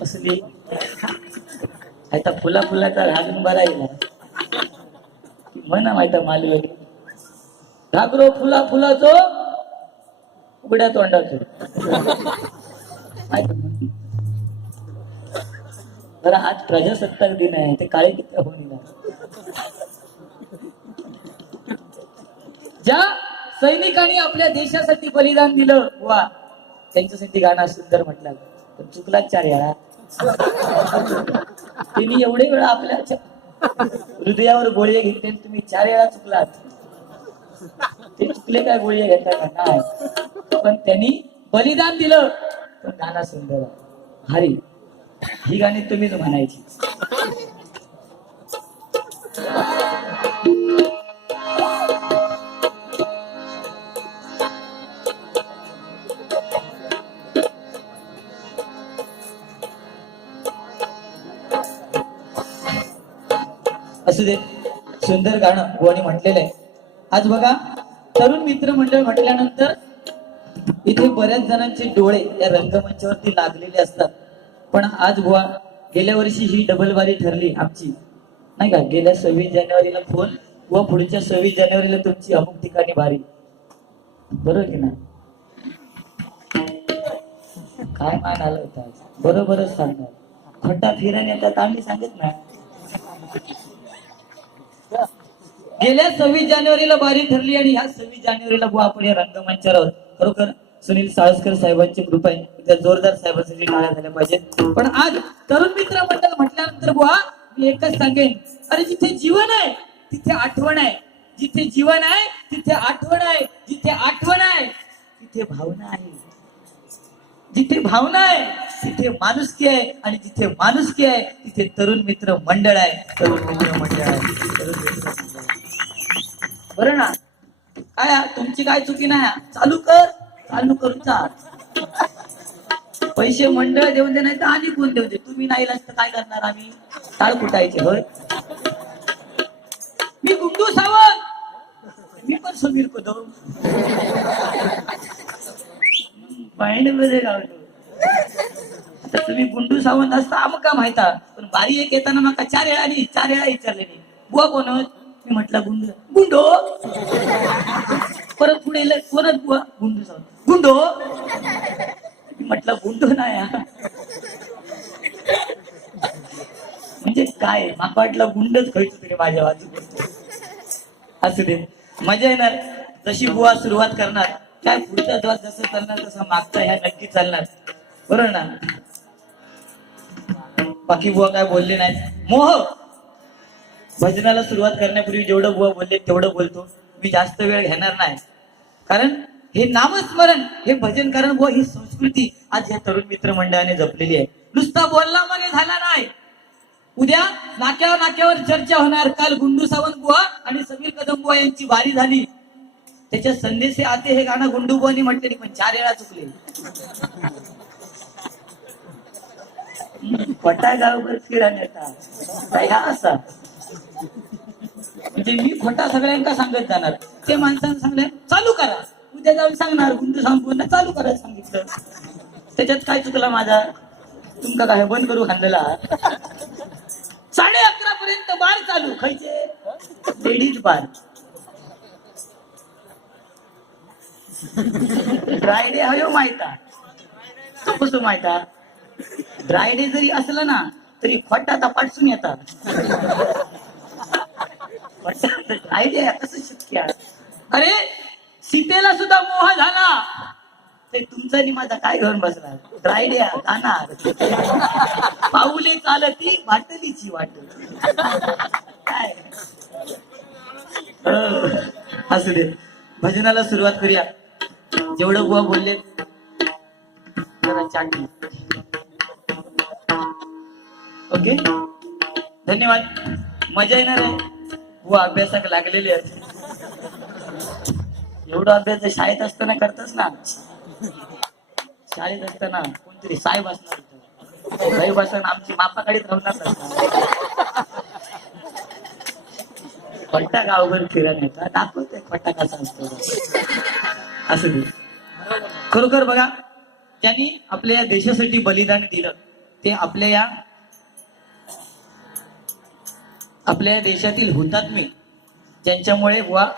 कसली आता फुला फुलाचा घालून बरा येईल म्हणा माहिती माल वगैरे घाबरो फुला फुलाचो उघड्या तोंडाचो. बरं आज प्रजासत्ताक दिन आहे. ते काळे किती होऊन येणार? ज्या सैनिकांनी आपल्या देशासाठी बलिदान दिलं वा. त्यांच्यासाठी गाणं सुंदर म्हटलं तर चुकला चार याळा त्यांनी एवढे वेळा आपल्या हृदयावर गोळी घेतले आणि तुम्ही चार वेळा चुकलात. ते चुकले काय गोळी घेता काय? पण त्यांनी बलिदान दिलं. पण गाणं सुंदर हरी ही गाणी तुम्हीच म्हणायची. असू दे. सुंदर गाणं भुवानी म्हटलेलं आहे. आज बघा तरुण मित्र मंडळ म्हटल्यानंतर इथे बऱ्याच जणांचे डोळे या रंगमंचावरती लागलेले असतात. पण आज बुवा गेल्या वर्षी ही डबल बारी ठरली आमची. नाही का? गेल्या सव्वीस जानेवारीला फोन व पुढच्या सव्वीस जानेवारीला तुमची अमुक ठिकाणी भारी बरोबर की ना काय मान आलं होतं बरोबरच सांगणार. खोटा फिरायला येतात आम्ही सांगत नाही. गेल्या सव्वीस जानेवारीला बारी ठरली आणि ह्या सव्वीस जानेवारीला बुवा आपण या रंगमंचावर खरोखर सुनील साळसकर साहेबांची कृपा आहे. त्या जोरदार साहेबांसाठी नाळ्या झाल्या पाहिजेत. पण आज तरुण मित्र मंडळ म्हटल्यानंतर बुवा मी एकच सांगेन. अरे जिथे जीवन आहे तिथे आठवण आहे. जिथे जीवन आहे तिथे आठवण आहे. जिथे आठवण आहे तिथे भावना आहे. जिथे भावना आहे तिथे माणुसकी आहे आणि जिथे माणुसकी आहे तिथे तरुण मित्र मंडळ आहे. तरुण मित्र मंडळ आहे. तरुण मित्र मंडळ. बरं ना? काय तुमची काय चुकी नाही चालू कर. चालू करून चाल. पैसे मंडळ देऊन दे नाही तर आणि कोण देऊन दे? तुम्ही नाही तर काय करणार आम्ही? टाळ कुटायचे होय? मी गुंडू सावंत. मी पण समीर कदम. पॉइंटमध्ये गावलो आता तुम्ही गुंडू सावंत असता आमका माहिता पण बारी एक येताना माका चार वेळा आणि चार वेळा विचारले नाही बुवा कोण मी म्हटलं गुंड. गुंडो? परत पुढे येलं, कोणच बुवा? गुंडू सावंत. गुंडो? मी म्हटलं गुंडो नाही म्हणजे काय माका वाटलं गुंडच खायचं तरी माझ्या बाजू असू दे. मजा येणार. जशी बुवा सुरुवात करणार काय पुढचा दिवस जसं चालणार तसं मागचा ह्या नक्की चालणार. बरोबर ना? बाकी बुवा काय बोलले नाही मोह! भजनाला सुरुवात करण्यापूर्वी जेवढं बुवा बोलले तेवढं बोलतो. मी जास्त वेळ घेणार नाही. कारण हे नामस्मरण हे भजन कारण बुवा ही संस्कृती आज या तरुण मित्र मंडळाने जपलेली आहे. नुसता बोलला मागे झाला नाही. उद्या नाक्यावर नाक्यावर चर्चा होणार. काल गुंडू सावंत बुवा आणि समीर कदम बुवा यांची बारी झाली. त्याच्या संदेशे आते हे गाणं गुंडू बुवानी म्हटले पण चार वेळा चुकले. पटा गावकर फिरायला येतात काय असा. म्हणजे मी खोटा सगळ्यांका सांगत जाणार. ते माणसानं सांगले चालू करा. उद्या जाऊन सांगणार. गुंडू सांगून चालू करायला सांगितलं. त्याच्यात काय चुकला माझा? तुमका काय बंद करू खांदला? साडे अकरा पर्यंत बार चालू खायचे. लेडीज बार. ड्रायडे हयो माहिता कसं माहिता ड्रायडे जरी असलं ना तरी खोटा तपासून येतात. कसं शक्य अरे सीतेला सुद्धा मोह झाला. ते तुमचा आणि माझा काय घेऊन बसणार? ड्रायडे जाणार. पाऊले चालती वाटलीची वाट. काय? हो, असू दे. भजनाला सुरुवात करूया. जेवढं बुवा बोलले जरा चाटी ओके? धन्यवाद. मजा येणार आहे. हो, बुवा अभ्यासाक लागलेली आहेत. एवढा अभ्यास शाळेत असताना करतच ना? शाळेत असताना कोणतरी साहेब असणार हो, साहेब असताना आमची मापाकडे थांबणार नसणार फट्टा गावभर फिरायला येतात दाखवते फट्टा कसा असतो असं खरोखर बघा त्यांनी आपल्या या देशासाठी बलिदान दिलं. ते आपल्या या आपल्या देशातील हुतात्मे ज्यांच्यामुळे वा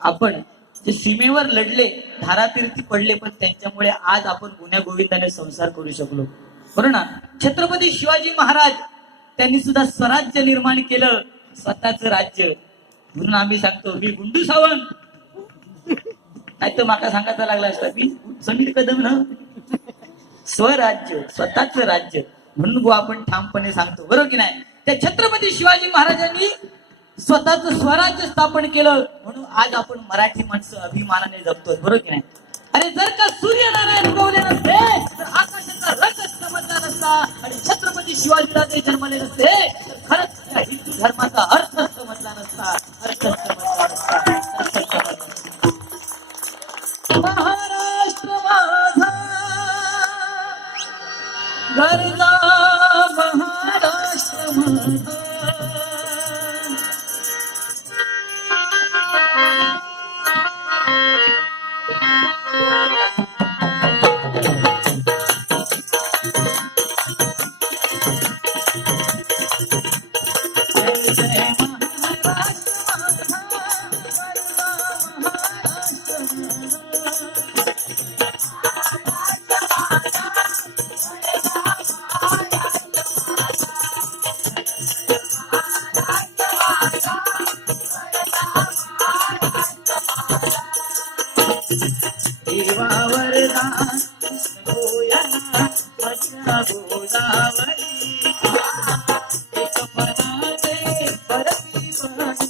आपण जे सीमेवर लढले धारातीर्थी पडले पण त्यांच्यामुळे आज आपण गुन्ह्या गोविंदाने संसार करू शकलो. बरोबर ना? छत्रपती शिवाजी महाराज त्यांनी सुद्धा स्वराज्य निर्माण केलं स्वतःच राज्य. म्हणून आम्ही सांगतो मी गुंडू सावंत. नाही तर माका सांगायचा लागला असता मी समीर कदम ना? स्वराज्य स्वतःच राज्य. म्हणून बुवा आपण ठामपणे सांगतो बरोबर की नाही? त्या छत्रपती शिवाजी महाराजांनी स्वतःच स्वराज्य स्थापन केलं. म्हणून आज आपण मराठी माणसं अभिमानाने जगतो बरोबर की नाही? अरे जर का सूर्यनारायण उगवले नसते तर आकाशाचा रंग समजला नसता आणि छत्रपती शिवाजीराजे जन्मले नसते तर खरंच हिंदू धर्माचा अर्थ समजला नसता. अर्थ समजला महाराष्ट्र माझा परती पाणी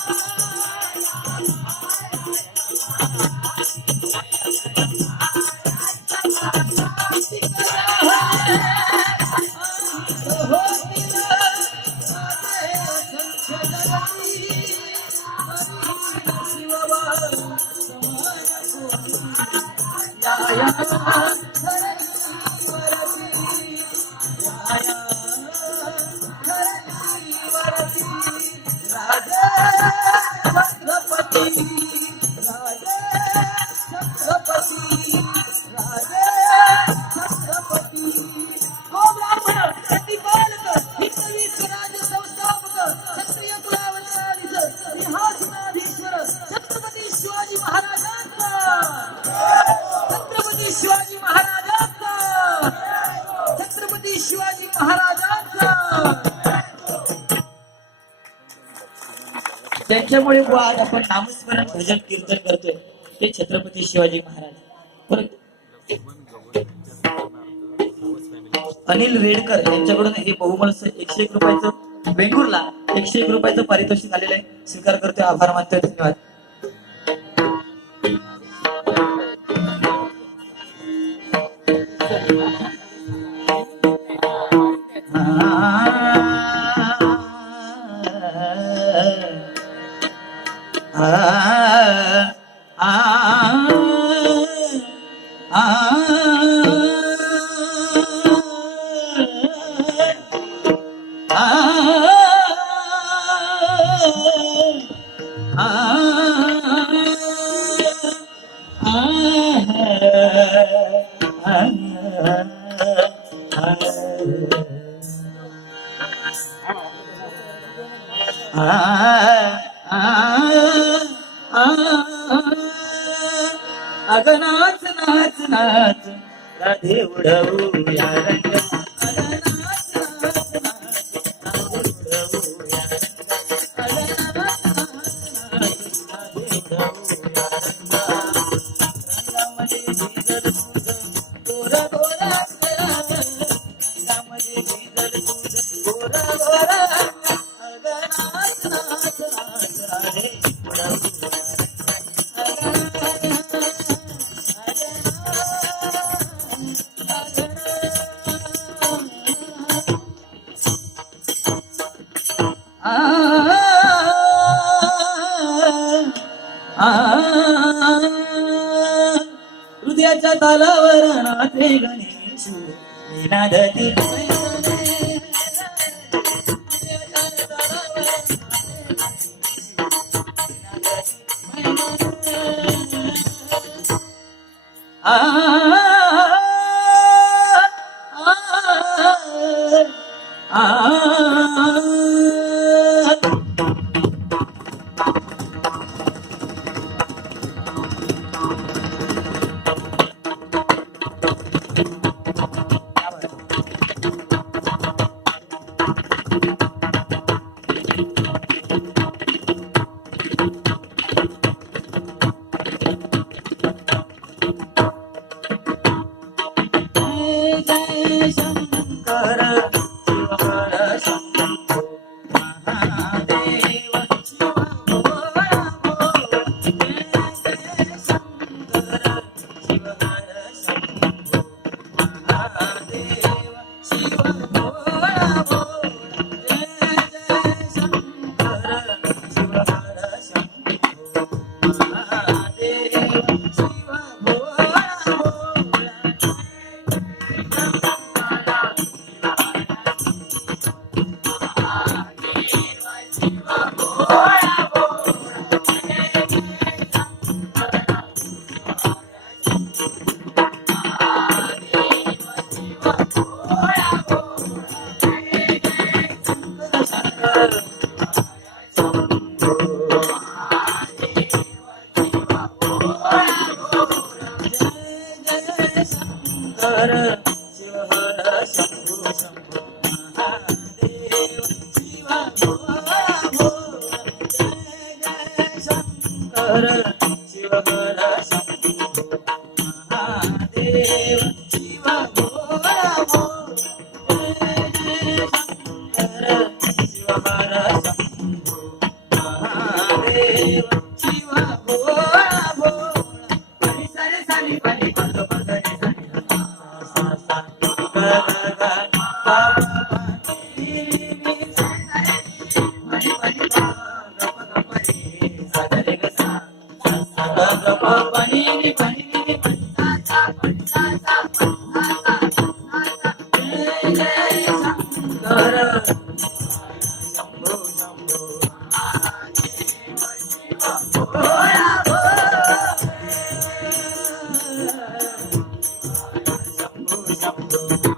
त्यांच्यामुळे आज आपण नामस्मरण भजन कीर्तन करतोय ते छत्रपती शिवाजी महाराज. अनिल रेडकर यांच्याकडून हे बहुमलचं एकशे एक रुपयाचं वेंगुर्ला एकशे एक रुपयाचं पारितोषिक आलेलं आहे. स्वीकार करतोय. आभार मानतोय. धन्यवाद. अगनाच नाच नाच. राधे उडवू या रंग. हृदयाच्या तालावर नाचे गणेश निनादती జంబు జంబు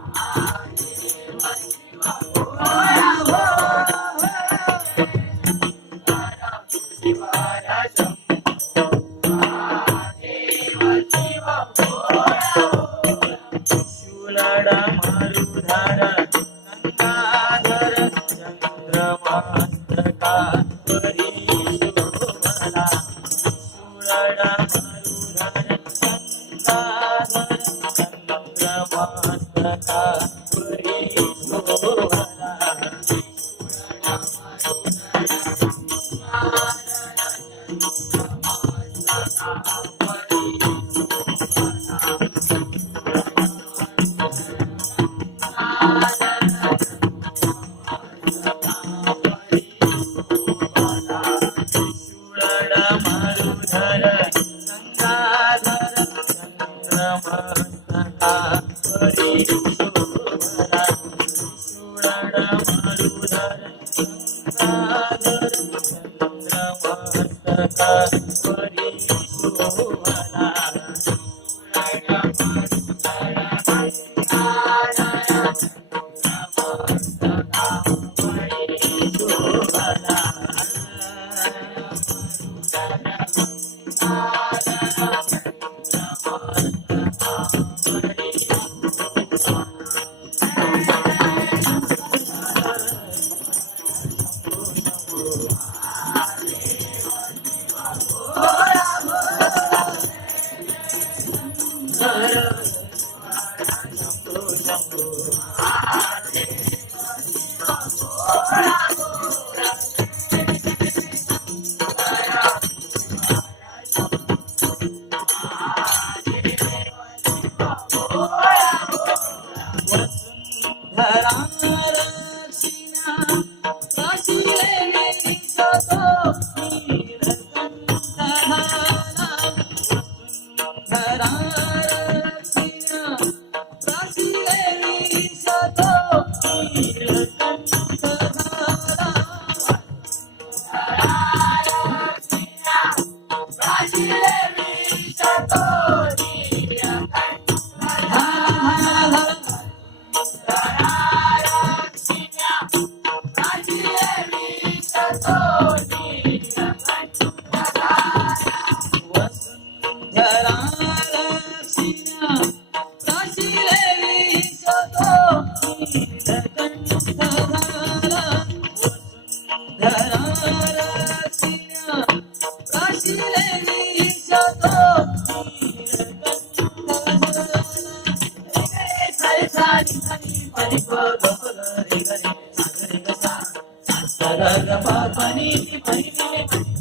don't even.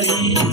Hare